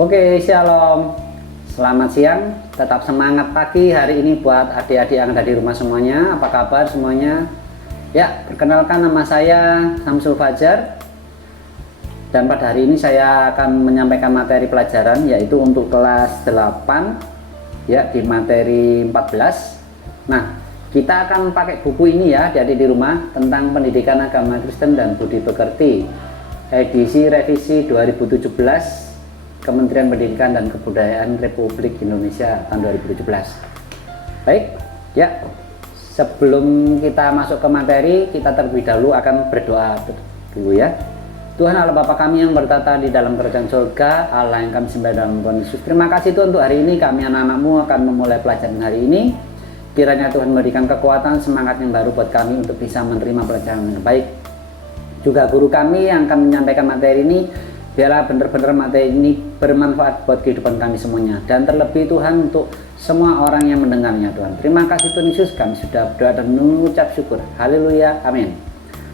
Oke, shalom. Selamat siang, tetap semangat pagi hari ini buat adik-adik yang ada di rumah semuanya. Apa kabar semuanya? Ya, perkenalkan nama saya Samsul Fajar. Dan pada hari ini saya akan menyampaikan materi pelajaran yaitu untuk kelas 8 ya, di materi 14. Nah, kita akan pakai buku ini ya adik-adik di rumah tentang pendidikan agama Kristen dan budi pekerti. Edisi revisi 2017 Kementerian Pendidikan dan Kebudayaan Republik Indonesia tahun 2017. Baik, ya. Sebelum kita masuk ke materi, kita terlebih dahulu akan berdoa dulu ya. Tuhan Allah Bapa kami yang bertata di dalam kerajaan surga, Allah yang kami sembah dalam Tuhan Yesus. Terima kasih Tuhan untuk hari ini kami anak-anak-Mu akan memulai pelajaran hari ini. Kiranya Tuhan memberikan kekuatan, semangat yang baru buat kami untuk bisa menerima pelajaran yang baik. Juga guru kami yang akan menyampaikan materi ini, biarlah benar-benar materi ini bermanfaat buat kehidupan kami semuanya. Dan terlebih Tuhan untuk semua orang yang mendengarnya Tuhan. Terima kasih Tuhan Yesus, kami sudah berdoa dan mengucap syukur. Haleluya, amin.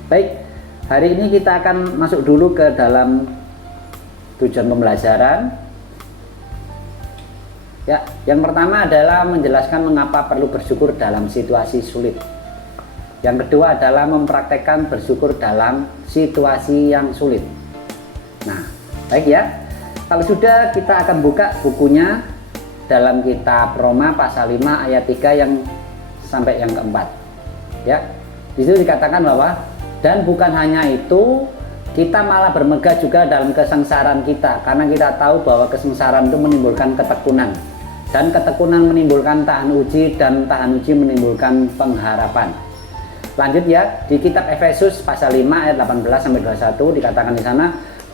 Baik, hari ini kita akan masuk dulu ke dalam tujuan pembelajaran. Ya, yang pertama adalah menjelaskan mengapa perlu bersyukur dalam situasi sulit. Yang kedua adalah mempraktekkan bersyukur dalam situasi yang sulit. Nah, baik ya. Kalau sudah, kita akan buka bukunya dalam kitab Roma pasal 5 ayat 3 yang sampai yang keempat. Ya. Di situ dikatakan bahwa dan bukan hanya itu, kita malah bermegah juga dalam kesengsaraan kita, karena kita tahu bahwa kesengsaraan itu menimbulkan ketekunan, dan ketekunan menimbulkan tahan uji, dan tahan uji menimbulkan pengharapan. Lanjut ya, di kitab Efesus pasal 5 ayat 18 sampai 21 dikatakan di sana,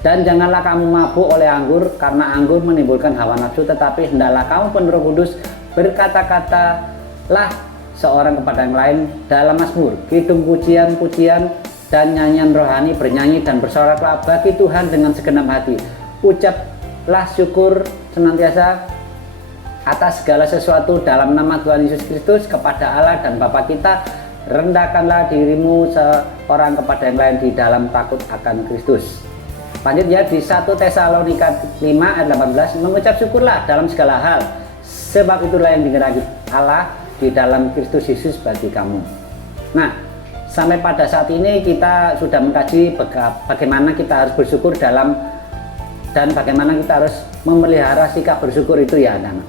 dan janganlah kamu mabuk oleh anggur, karena anggur menimbulkan hawa nafsu, tetapi hendaklah kamu penuh Roh Kudus, berkata-katalah seorang kepada yang lain dalam mazmur, kidung, pujian-pujian, dan nyanyian rohani, bernyanyi dan bersoraklah bagi Tuhan dengan segenap hati. Ucaplah syukur senantiasa atas segala sesuatu dalam nama Tuhan Yesus Kristus kepada Allah dan Bapa kita. Rendahkanlah dirimu seorang kepada yang lain di dalam takut akan Kristus. Lanjut ya, di 1 Tesalonika 5 ayat 18, mengucap syukurlah dalam segala hal, sebab itulah yang dikehendaki Allah di dalam Kristus Yesus bagi kamu. Nah, sampai pada saat ini kita sudah mengkaji bagaimana kita harus bersyukur dan bagaimana kita harus memelihara sikap bersyukur itu ya anak-anak.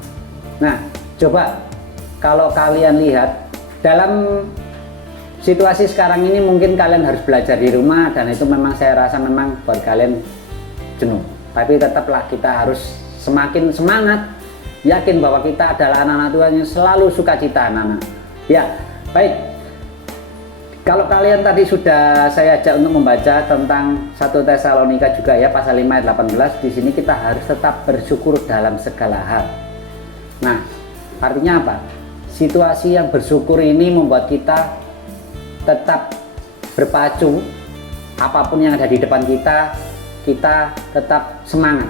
Nah, coba kalau kalian lihat dalam situasi sekarang ini, mungkin kalian harus belajar di rumah, dan itu memang saya rasa memang buat kalian jenuh. Tapi tetaplah kita harus semakin semangat, yakin bahwa kita adalah anak-anak Tuhan yang selalu sukacita anak-anak. Ya, baik. Kalau kalian tadi sudah saya ajak untuk membaca tentang 1 Tesalonika juga ya, pasal 5 ayat 18, di sini kita harus tetap bersyukur dalam segala hal. Nah, artinya apa? Situasi yang bersyukur ini membuat kita tetap berpacu, apapun yang ada di depan kita, kita tetap semangat.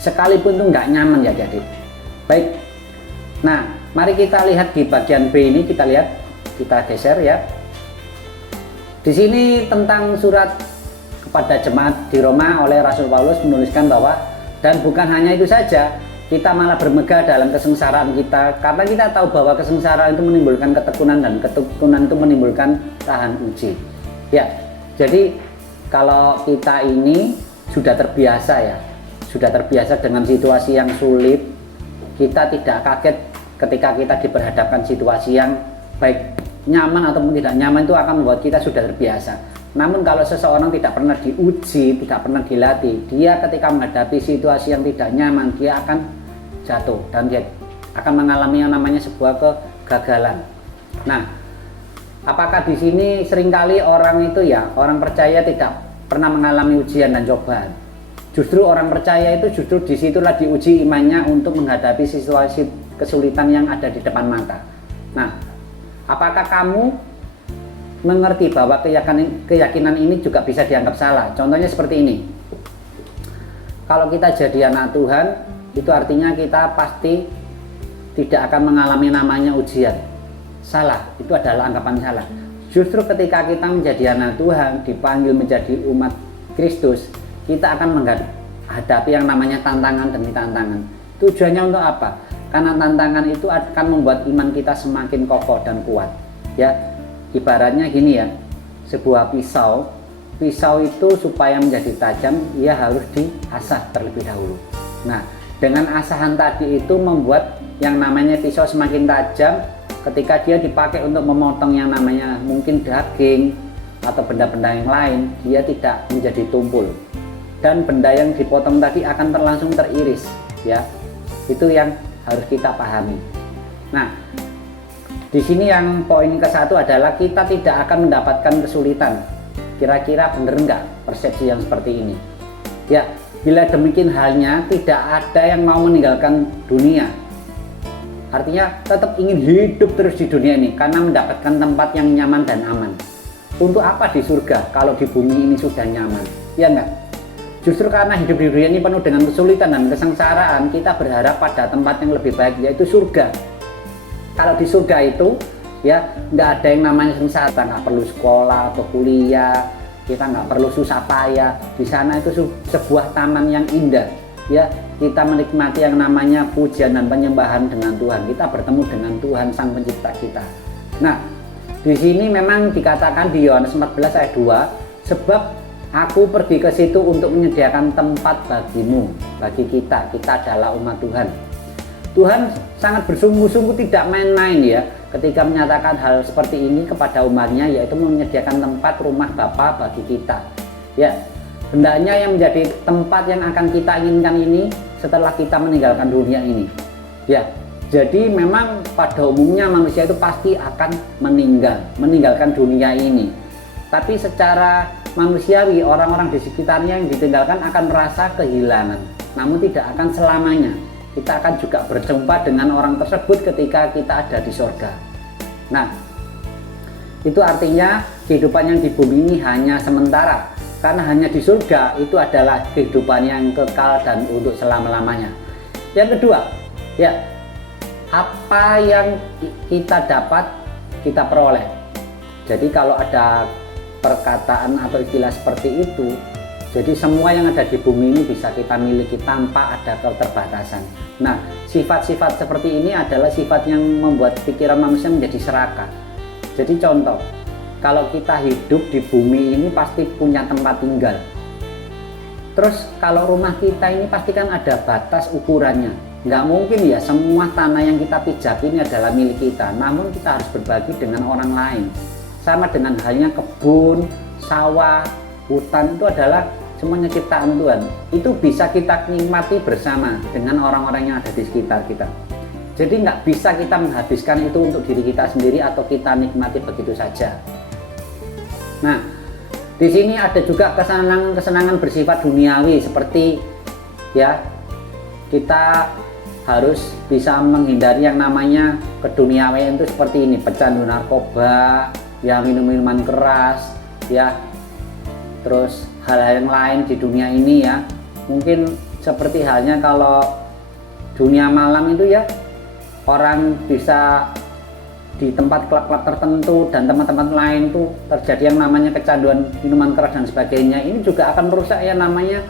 Sekalipun itu nggak nyaman ya jadi. Baik. Nah, mari kita lihat di bagian B ini, kita geser ya. Di sini tentang surat kepada jemaat di Roma oleh Rasul Paulus menuliskan bahwa dan bukan hanya itu saja, kita malah bermegah dalam kesengsaraan kita, karena kita tahu bahwa kesengsaraan itu menimbulkan ketekunan, dan ketekunan itu menimbulkan tahan uji. Ya, jadi kalau kita ini sudah terbiasa dengan situasi yang sulit, kita tidak kaget ketika kita diperhadapkan situasi yang baik nyaman ataupun tidak nyaman, itu akan membuat kita sudah terbiasa. Namun kalau seseorang tidak pernah diuji, tidak pernah dilatih, dia ketika menghadapi situasi yang tidak nyaman, dia akan jatuh dan dia akan mengalami yang namanya sebuah kegagalan. Nah, apakah di sini seringkali orang percaya tidak pernah mengalami ujian dan cobaan? Justru orang percaya itu justru disitulah diuji imannya untuk menghadapi situasi kesulitan yang ada di depan mata. Nah, apakah kamu mengerti bahwa keyakinan ini juga bisa dianggap salah? Contohnya seperti ini. Kalau kita jadi anak Tuhan, itu artinya kita pasti tidak akan mengalami namanya ujian. Salah, itu adalah anggapan salah. Justru ketika kita menjadi anak Tuhan, dipanggil menjadi umat Kristus, kita akan hadapi yang namanya tantangan demi tantangan. Tujuannya untuk apa? Karena tantangan itu akan membuat iman kita semakin kokoh dan kuat. Ya, ibaratnya gini ya, sebuah pisau itu supaya menjadi tajam, ia harus diasah terlebih dahulu. Nah, dengan asahan tadi itu membuat yang namanya pisau semakin tajam. Ketika dia dipakai untuk memotong yang namanya mungkin daging atau benda-benda yang lain, dia tidak menjadi tumpul, dan benda yang dipotong tadi akan langsung teriris. Ya, itu yang harus kita pahami. Nah, di sini yang poin ke-1 adalah kita tidak akan mendapatkan kesulitan. Kira-kira benar nggak persepsi yang seperti ini? Ya, bila demikian halnya, tidak ada yang mau meninggalkan dunia. Artinya tetap ingin hidup terus di dunia ini karena mendapatkan tempat yang nyaman dan aman. Untuk apa di surga kalau di bumi ini sudah nyaman? Ya enggak? Justru karena hidup di dunia ini penuh dengan kesulitan dan kesengsaraan, kita berharap pada tempat yang lebih baik, yaitu surga. Kalau di surga itu, ya nggak ada yang namanya sengsara, kita nggak perlu sekolah atau kuliah, kita nggak perlu susah payah. Di sana itu sebuah taman yang indah. Ya, kita menikmati yang namanya pujian dan penyembahan dengan Tuhan. Kita bertemu dengan Tuhan Sang Pencipta kita. Nah, di sini memang dikatakan di Yohanes 14 ayat 2, sebab aku pergi ke situ untuk menyediakan tempat bagimu, bagi kita adalah umat Tuhan. Tuhan sangat bersungguh-sungguh, tidak main-main ya, ketika menyatakan hal seperti ini kepada umatnya, yaitu menyediakan tempat rumah Bapa bagi kita. Ya, hendaknya yang menjadi tempat yang akan kita inginkan ini setelah kita meninggalkan dunia ini. Ya, jadi memang pada umumnya manusia itu pasti akan meninggalkan dunia ini. Tapi secara manusiawi, orang-orang di sekitarnya yang ditinggalkan akan merasa kehilangan. Namun tidak akan selamanya. Kita akan juga berjumpa dengan orang tersebut ketika kita ada di surga. Nah, itu artinya kehidupan yang di bumi ini hanya sementara. Karena hanya di surga itu adalah kehidupan yang kekal dan untuk selama-lamanya. Yang kedua, ya, apa yang kita dapat, kita peroleh. Jadi kalau ada perkataan atau istilah seperti itu, jadi semua yang ada di bumi ini bisa kita miliki tanpa ada keterbatasan. Nah, sifat-sifat seperti ini adalah sifat yang membuat pikiran manusia menjadi serakah. Jadi contoh, kalau kita hidup di bumi ini pasti punya tempat tinggal. Terus kalau rumah kita ini pasti kan ada batas ukurannya. Nggak mungkin ya semua tanah yang kita pijaki ini adalah milik kita. Namun kita harus berbagi dengan orang lain. Sama dengan halnya kebun, sawah, hutan itu adalah semuanya ciptaan Tuhan. Itu bisa kita nikmati bersama dengan orang-orang yang ada di sekitar kita. Jadi nggak bisa kita menghabiskan itu untuk diri kita sendiri atau kita nikmati begitu saja. Nah, di sini ada juga kesenangan bersifat duniawi, seperti ya, kita harus bisa menghindari yang namanya keduniawian itu seperti ini, pecandu narkoba, ya minum-minuman keras, ya, terus hal-hal yang lain di dunia ini ya. Mungkin seperti halnya kalau dunia malam itu ya, orang bisa di tempat klub-klub tertentu dan teman-teman lain tuh terjadi yang namanya kecanduan minuman keras dan sebagainya. Ini juga akan merusak yang namanya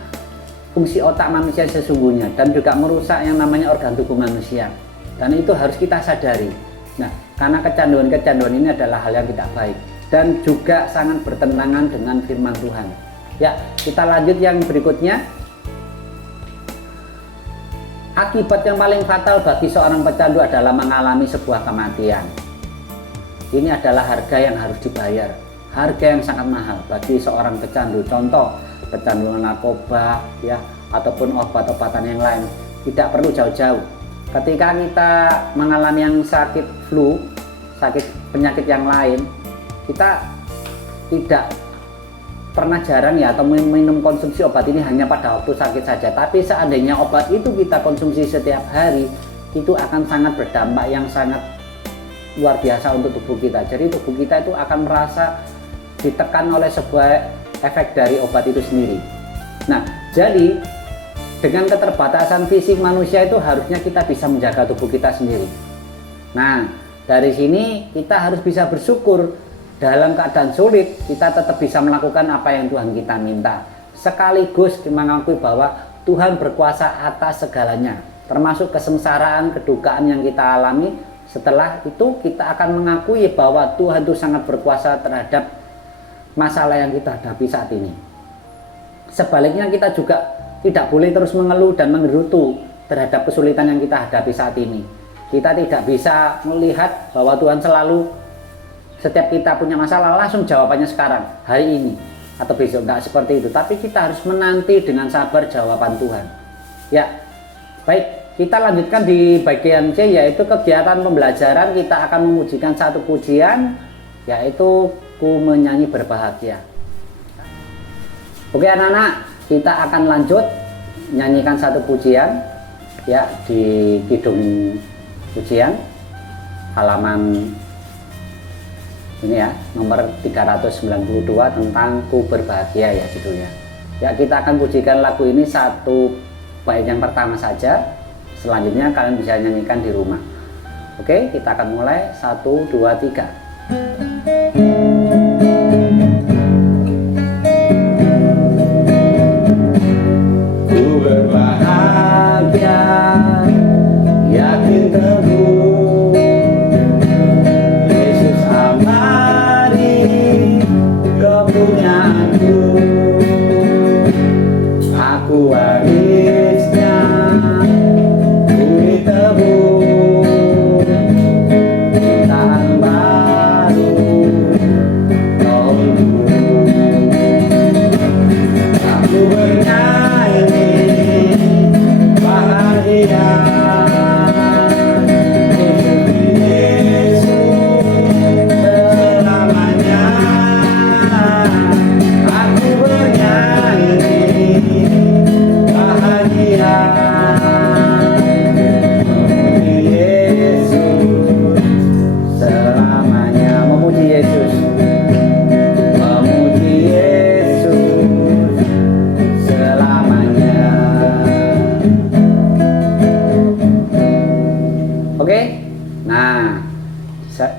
fungsi otak manusia sesungguhnya, dan juga merusak yang namanya organ tubuh manusia, dan itu harus kita sadari. Nah, karena kecanduan-kecanduan ini adalah hal yang tidak baik dan juga sangat bertentangan dengan firman Tuhan. Ya, kita lanjut yang berikutnya. Akibat yang paling fatal bagi seorang pecandu adalah mengalami sebuah kematian. Ini adalah harga yang harus dibayar, harga yang sangat mahal bagi seorang pecandu. Contoh, pecandu narkoba ya, ataupun obat-obatan yang lain. Tidak perlu jauh-jauh. Ketika kita mengalami yang sakit flu, sakit penyakit yang lain, kita tidak pernah jarang ya atau minum konsumsi obat ini hanya pada waktu sakit saja. Tapi seandainya obat itu kita konsumsi setiap hari, itu akan sangat berdampak yang sangat luar biasa untuk tubuh kita. Jadi tubuh kita itu akan merasa ditekan oleh sebuah efek dari obat itu sendiri. Nah, jadi dengan keterbatasan fisik manusia itu harusnya kita bisa menjaga tubuh kita sendiri. Nah, dari sini kita harus bisa bersyukur. Dalam keadaan sulit, kita tetap bisa melakukan apa yang Tuhan kita minta. Sekaligus mengakui bahwa Tuhan berkuasa atas segalanya, termasuk kesengsaraan, kedukaan yang kita alami. Setelah itu kita akan mengakui bahwa Tuhan itu sangat berkuasa terhadap masalah yang kita hadapi saat ini. Sebaliknya kita juga tidak boleh terus mengeluh dan menggerutu terhadap kesulitan yang kita hadapi saat ini. Kita tidak bisa melihat bahwa Tuhan selalu, setiap kita punya masalah langsung jawabannya sekarang, hari ini atau besok. Enggak seperti itu, tapi kita harus menanti dengan sabar jawaban Tuhan. Ya, baik. Kita lanjutkan di bagian C, yaitu kegiatan pembelajaran. Kita akan memujikan satu pujian, yaitu Ku Menyanyi Berbahagia. Oke anak-anak, kita akan lanjut nyanyikan satu pujian ya di kidung pujian halaman ini ya, nomor 392 tentang Ku Berbahagia ya judulnya. Ya, kita akan pujikan lagu ini satu bait yang pertama saja. Selanjutnya kalian bisa nyanyikan di rumah. Oke, kita akan mulai 1, 2, 3. Ku berbahagia, yakin teguh, Yesus abadi kepunyaanku. Aku warisnya,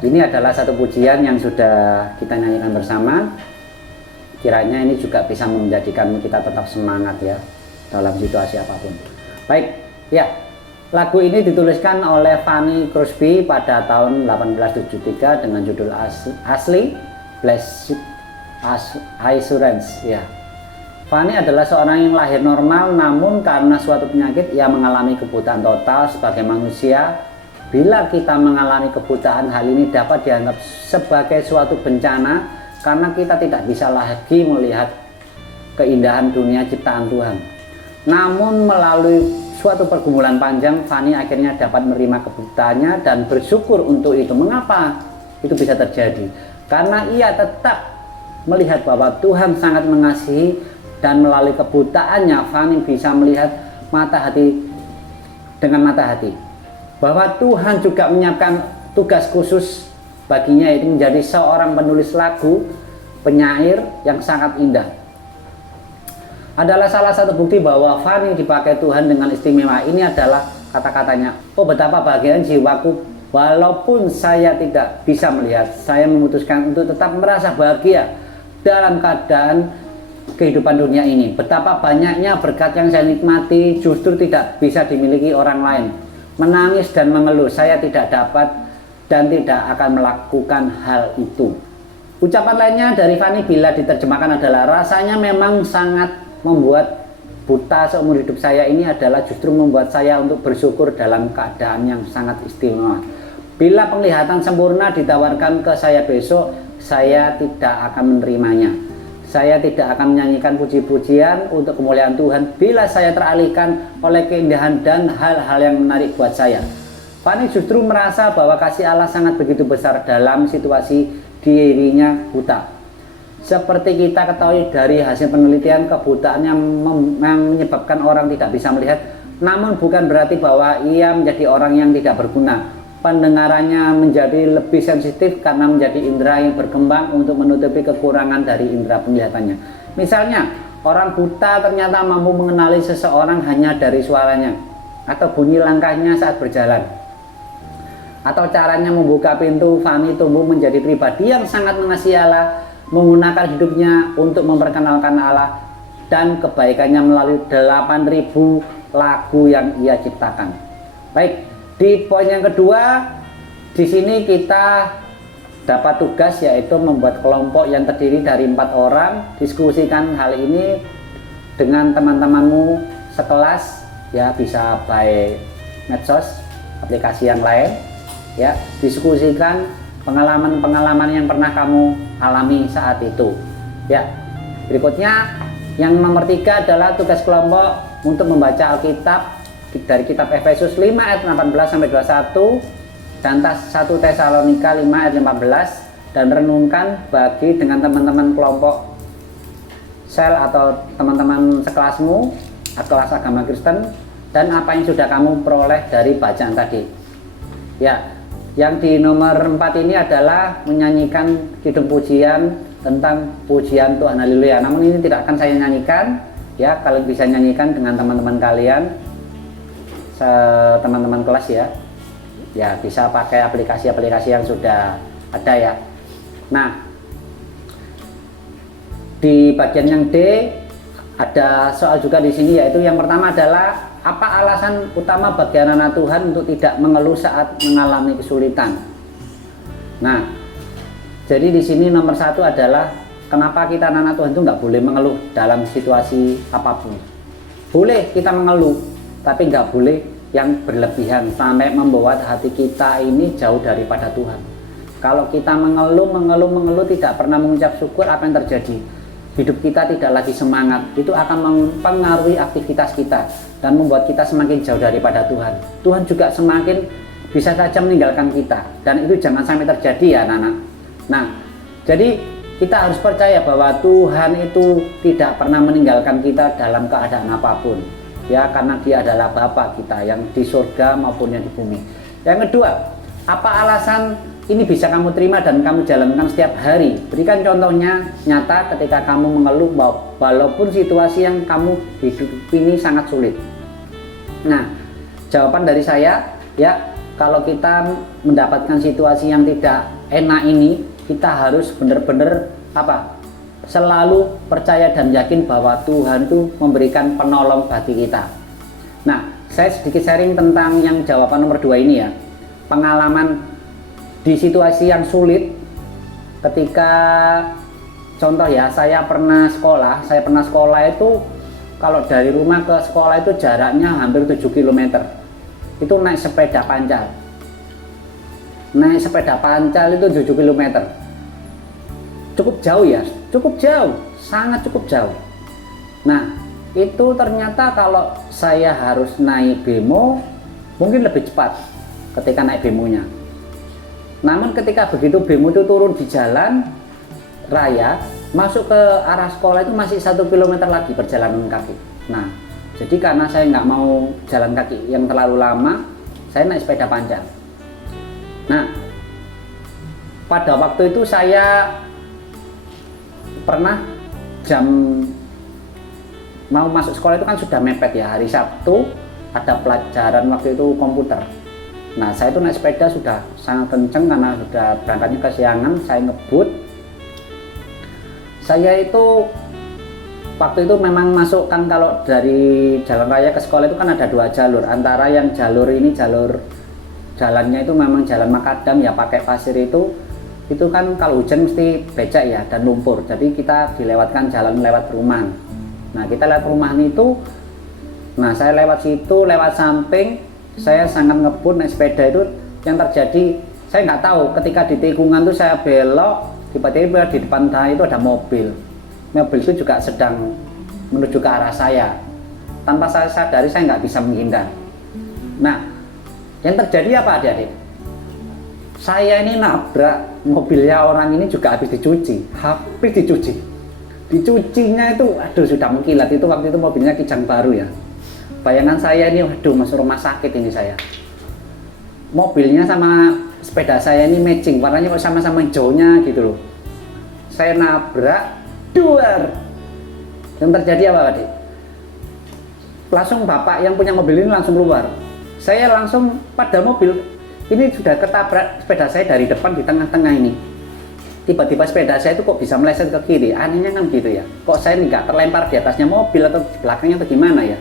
ini adalah satu pujian yang sudah kita nyanyikan bersama. Kiranya ini juga bisa menjadikan kita tetap semangat ya dalam situasi apapun. Baik, ya. Lagu ini dituliskan oleh Fanny Crosby pada tahun 1873 dengan judul asli Blessed Assurance ya. Fanny adalah seorang yang lahir normal, namun karena suatu penyakit ia mengalami kebutaan total sebagai manusia. Bila kita mengalami kebutaan, hal ini dapat dianggap sebagai suatu bencana karena kita tidak bisa lagi melihat keindahan dunia ciptaan Tuhan. Namun melalui suatu pergumulan panjang, Fanny akhirnya dapat menerima kebutaannya dan bersyukur untuk itu. Mengapa itu bisa terjadi? Karena ia tetap melihat bahwa Tuhan sangat mengasihi, dan melalui kebutaannya Fanny bisa melihat dengan mata hati bahwa Tuhan juga menyiapkan tugas khusus baginya, yaitu menjadi seorang penulis lagu, penyair yang sangat indah. Adalah salah satu bukti bahwa Fanny dipakai Tuhan dengan istimewa. Ini adalah kata-katanya, oh betapa bahagia jiwaku, walaupun saya tidak bisa melihat, saya memutuskan untuk tetap merasa bahagia dalam keadaan kehidupan dunia ini. Betapa banyaknya berkat yang saya nikmati justru tidak bisa dimiliki orang lain. Menangis dan mengeluh, saya tidak dapat dan tidak akan melakukan hal itu. Ucapan lainnya dari Fanny bila diterjemahkan adalah, rasanya memang sangat membuat buta seumur hidup saya ini adalah justru membuat saya untuk bersyukur dalam keadaan yang sangat istimewa. Bila penglihatan sempurna ditawarkan ke saya besok, saya tidak akan menerimanya. Saya tidak akan menyanyikan puji-pujian untuk kemuliaan Tuhan bila saya teralihkan oleh keindahan dan hal-hal yang menarik buat saya. Fanny justru merasa bahwa kasih Allah sangat begitu besar dalam situasi dirinya buta. Seperti kita ketahui dari hasil penelitian, kebutaan yang menyebabkan orang tidak bisa melihat, namun bukan berarti bahwa ia menjadi orang yang tidak berguna. Pendengarannya menjadi lebih sensitif karena menjadi indera yang berkembang untuk menutupi kekurangan dari indera penglihatannya. Misalnya, orang buta ternyata mampu mengenali seseorang hanya dari suaranya atau bunyi langkahnya saat berjalan. Atau caranya membuka pintu. Fanny tumbuh menjadi pribadi yang sangat mengasihi Allah, menggunakan hidupnya untuk memperkenalkan Allah dan kebaikannya melalui 8.000 lagu yang ia ciptakan. Baik, di poin yang kedua, di sini kita dapat tugas yaitu membuat kelompok yang terdiri dari 4 orang. Diskusikan hal ini dengan teman-temanmu sekelas, ya, bisa by medsos, aplikasi yang lain, ya. Diskusikan pengalaman-pengalaman yang pernah kamu alami saat itu, ya. Berikutnya yang nomor 3 adalah tugas kelompok untuk membaca Alkitab dari kitab Efesus 5 ayat 18 sampai 21 dan 1 Tesalonika 5 ayat 15, dan renungkan bagi dengan teman-teman kelompok sel atau teman-teman sekelasmu kelas agama Kristen, dan apa yang sudah kamu peroleh dari bacaan tadi. Ya, yang di nomor 4 ini adalah menyanyikan kidung pujian tentang pujian Tuhan Haleluya. Namun ini tidak akan saya nyanyikan, ya, kalian bisa nyanyikan dengan teman-teman kalian, teman-teman kelas, ya. Ya, bisa pakai aplikasi-aplikasi yang sudah ada, ya. Nah, di bagian yang D ada soal juga di sini, yaitu yang pertama adalah apa alasan utama bagi anak-anak Tuhan untuk tidak mengeluh saat mengalami kesulitan. Nah, jadi di sini nomor 1 adalah kenapa kita anak-anak Tuhan itu nggak boleh mengeluh dalam situasi apapun. Boleh kita mengeluh, tapi nggak boleh yang berlebihan sampai membuat hati kita ini jauh daripada Tuhan. Kalau kita mengeluh tidak pernah mengucap syukur, apa yang terjadi? Hidup kita tidak lagi semangat, itu akan mempengaruhi aktivitas kita dan membuat kita semakin jauh daripada Tuhan. Tuhan juga semakin bisa saja meninggalkan kita, dan itu jangan sampai terjadi, ya anak-anak. Nah, jadi kita harus percaya bahwa Tuhan itu tidak pernah meninggalkan kita dalam keadaan apapun, ya, karena Dia adalah Bapa kita yang di surga maupun yang di bumi. Yang kedua, apa alasan ini bisa kamu terima dan kamu jalankan setiap hari? Berikan contohnya nyata ketika kamu mengeluh walaupun situasi yang kamu hidup ini sangat sulit. Nah, jawaban dari saya, ya, kalau kita mendapatkan situasi yang tidak enak ini, kita harus benar-benar selalu percaya dan yakin bahwa Tuhan itu memberikan penolong bagi kita. Nah, saya sedikit sharing tentang yang jawaban nomor 2 ini, ya. Pengalaman di situasi yang sulit ketika, contoh, ya, saya pernah sekolah itu kalau dari rumah ke sekolah itu jaraknya hampir 7 km. Itu naik sepeda pancal. Itu 7 km. Cukup jauh, ya, cukup jauh, sangat cukup jauh. Nah, itu ternyata kalau saya harus naik bemo mungkin lebih cepat ketika naik bemonya. Namun ketika begitu bemo itu turun di jalan raya masuk ke arah sekolah itu masih 1 km lagi perjalanan kaki. Nah, jadi karena saya nggak mau jalan kaki yang terlalu lama, saya naik sepeda panjang. Nah, pada waktu itu saya pernah jam mau masuk sekolah itu kan sudah mepet, ya, hari Sabtu ada pelajaran waktu itu komputer. Nah, saya itu naik sepeda sudah sangat kenceng karena sudah berangkatnya kesiangan. Saya ngebut. Saya itu waktu itu memang masuk kan, kalau dari jalan raya ke sekolah itu kan ada 2 jalur. Antara yang jalur ini jalannya itu memang jalan makadam, ya, pakai pasir itu kan kalau hujan mesti becek, ya, dan lumpur. Jadi kita dilewatkan jalan lewat perumahan. Nah, kita lewat perumahan itu, nah, saya lewat situ, lewat samping, saya sangat ngebut naik sepeda itu. Yang terjadi, saya nggak tahu, ketika di tikungan itu saya belok, tiba-tiba di depan saya itu ada mobil itu juga sedang menuju ke arah saya. Tanpa saya sadari, saya nggak bisa menghindar. Nah, yang terjadi apa, adik-adik? Saya ini nabrak mobilnya orang ini juga habis dicuci. Dicucinya itu, aduh, sudah mengkilat. Itu waktu itu mobilnya Kijang baru, ya. Bayangan saya ini, waduh, masuk rumah sakit ini saya. Mobilnya sama sepeda saya ini matching, warnanya kok sama-sama hijaunya gitu loh. Saya nabrak, duar. Yang terjadi apa, adik? Langsung bapak yang punya mobil ini langsung keluar. Saya langsung pada mobil ini sudah ketabrak sepeda saya dari depan di tengah-tengah ini. tiba-tiba sepeda saya itu kok bisa meleset ke kiri, anehnya kan gitu ya, kok saya nggak terlempar di atasnya mobil atau di belakangnya atau gimana ya.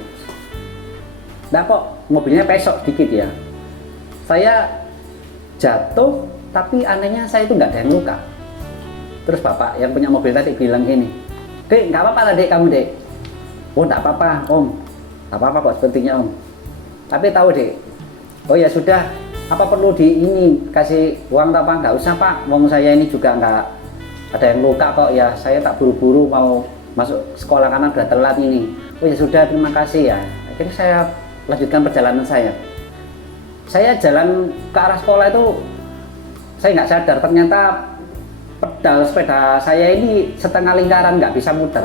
Nah kok mobilnya pesok dikit ya, saya jatuh tapi anehnya saya itu nggak ada yang luka. Terus bapak yang punya mobil tadi bilang gini, "Dek, nggak apa-apa lah dek kamu dek." "Oh nggak apa-apa om, nggak apa-apa kok sepertinya om. Tapi tahu dek, oh ya sudah, apa perlu di ini kasih uang apa?" "Nggak usah pak, wong saya ini juga nggak ada yang luka kok ya, saya tak buru-buru mau masuk sekolah karena udah telat ini." "Oh ya sudah, terima kasih ya." Akhirnya saya lanjutkan perjalanan saya. Saya jalan ke arah sekolah itu saya nggak sadar ternyata pedal sepeda saya ini setengah lingkaran, nggak bisa muter.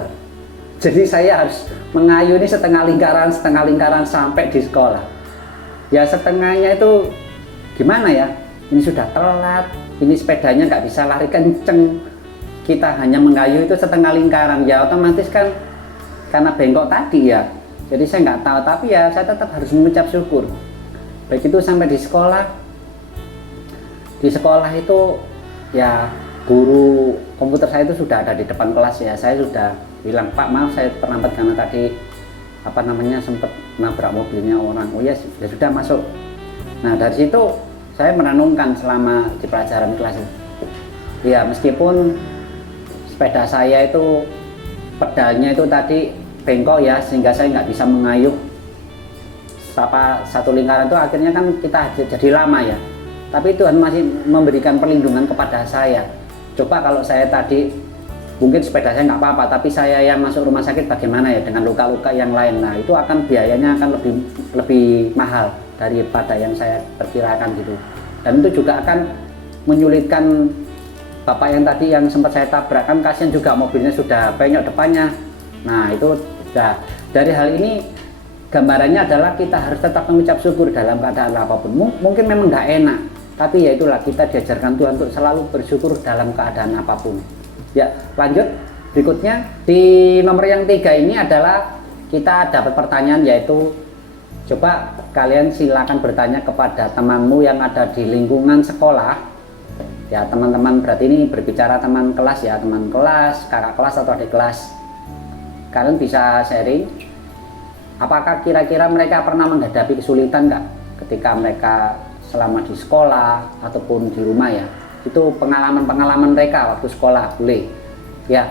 Jadi saya harus mengayuni setengah lingkaran sampai di sekolah. Ya setengahnya itu gimana ya, ini sudah telat, ini sepedanya nggak bisa lari kenceng, kita hanya mengayu itu setengah lingkaran, ya otomatis kan karena bengkok tadi ya, jadi saya nggak tahu, tapi ya saya tetap harus mengucap syukur. Baik itu sampai di sekolah itu ya guru komputer saya itu sudah ada di depan kelas ya, saya sudah bilang, "Pak maaf saya terlambat karena tadi sempat nabrak mobilnya orang." "Oh ya sudah masuk." Nah dari situ saya merenungkan selama di pelajaran kelas itu. Ya meskipun sepeda saya itu pedalnya itu tadi bengkok ya, sehingga saya nggak bisa mengayuh satu lingkaran itu, akhirnya kan kita jadi lama ya. Tapi Tuhan masih memberikan perlindungan kepada saya. Coba kalau saya tadi mungkin sepeda saya nggak apa-apa, tapi saya yang masuk rumah sakit bagaimana ya dengan luka-luka yang lain. Nah itu akan biayanya akan lebih mahal daripada yang saya perkirakan gitu. Dan itu juga akan menyulitkan bapak yang tadi yang sempat saya tabrak, kan kasihan juga mobilnya sudah penyok depannya. Nah itu dari hal ini gambarannya adalah kita harus tetap mengucap syukur dalam keadaan apapun. Mungkin memang nggak enak, tapi ya itulah kita diajarkan Tuhan untuk selalu bersyukur dalam keadaan apapun. Ya lanjut, berikutnya di nomor yang 3 ini adalah kita dapat pertanyaan, yaitu coba kalian silakan bertanya kepada temanmu yang ada di lingkungan sekolah. Ya teman-teman, berarti ini berbicara teman kelas ya, teman kelas, kakak kelas atau adik kelas. Kalian bisa sharing, apakah kira-kira mereka pernah menghadapi kesulitan nggak ketika mereka selama di sekolah ataupun di rumah ya. Itu pengalaman-pengalaman mereka waktu sekolah, boleh ya.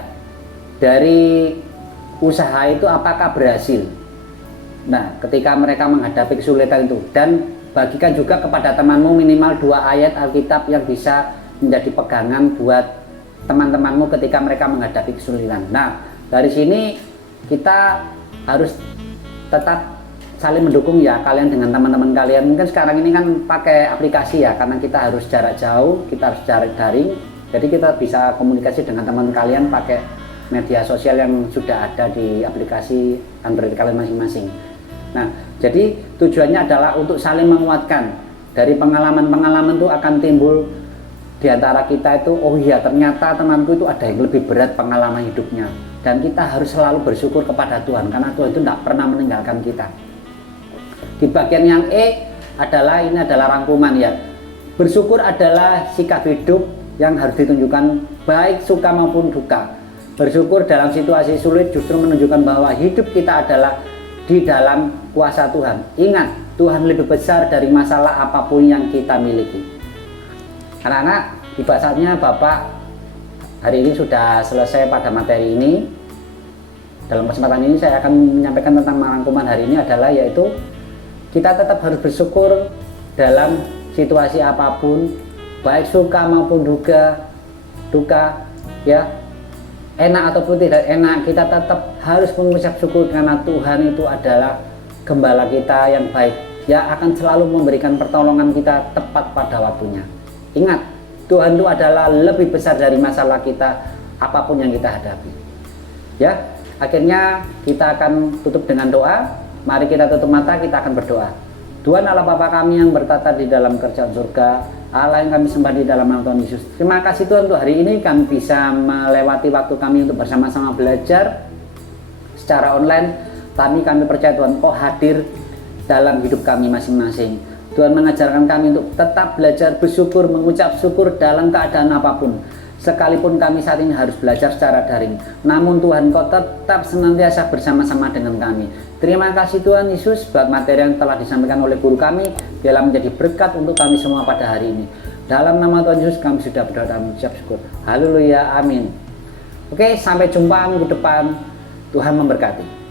Dari usaha itu apakah berhasil? Nah ketika mereka menghadapi kesulitan itu, dan bagikan juga kepada temanmu minimal 2 ayat Alkitab yang bisa menjadi pegangan buat teman-temanmu ketika mereka menghadapi kesulitan. Nah dari sini kita harus tetap saling mendukung ya, kalian dengan teman-teman kalian. Mungkin sekarang ini kan pakai aplikasi ya, karena kita harus jarak jauh, kita harus jarak daring, jadi kita bisa komunikasi dengan teman kalian pakai media sosial yang sudah ada di aplikasi Android kalian masing-masing. Nah jadi tujuannya adalah untuk saling menguatkan. Dari pengalaman-pengalaman itu akan timbul di antara kita itu, oh iya ternyata temanku itu ada yang lebih berat pengalaman hidupnya, dan kita harus selalu bersyukur kepada Tuhan karena Tuhan itu tidak pernah meninggalkan kita. Di bagian yang ini adalah rangkuman ya. Bersyukur adalah sikap hidup yang harus ditunjukkan baik suka maupun duka. Bersyukur dalam situasi sulit justru menunjukkan bahwa hidup kita adalah di dalam kuasa Tuhan. Ingat, Tuhan lebih besar dari masalah apapun yang kita miliki. Anak-anak, tiba saatnya Bapak hari ini sudah selesai pada materi ini. Dalam kesempatan ini saya akan menyampaikan tentang rangkuman hari ini adalah yaitu kita tetap harus bersyukur dalam situasi apapun, baik suka maupun duka ya, enak ataupun tidak enak, kita tetap harus mengucap syukur karena Tuhan itu adalah gembala kita yang baik, ya akan selalu memberikan pertolongan kita tepat pada waktunya. Ingat, Tuhan itu adalah lebih besar dari masalah kita apapun yang kita hadapi. Ya, akhirnya kita akan tutup dengan doa. Mari kita tutup mata, kita akan berdoa. Tuhan Allah Bapa kami yang bertata di dalam kerajaan surga, Allah yang kami sembah di dalam nama Tuhan Yesus. Terima kasih Tuhan untuk hari ini kami bisa melewati waktu kami untuk bersama-sama belajar secara online. Tapi kami percaya Tuhan Kau hadir dalam hidup kami masing-masing. Tuhan mengajarkan kami untuk tetap belajar bersyukur, mengucap syukur dalam keadaan apapun. Sekalipun kami saat ini harus belajar secara daring, namun Tuhan Kau tetap senantiasa bersama-sama dengan kami. Terima kasih Tuhan Yesus buat materi yang telah disampaikan oleh guru kami, biarlah menjadi berkat untuk kami semua pada hari ini. Dalam nama Tuhan Yesus kami sudah berdoa dan mengucap syukur. Haleluya, amin. Oke, sampai jumpa minggu depan. Tuhan memberkati.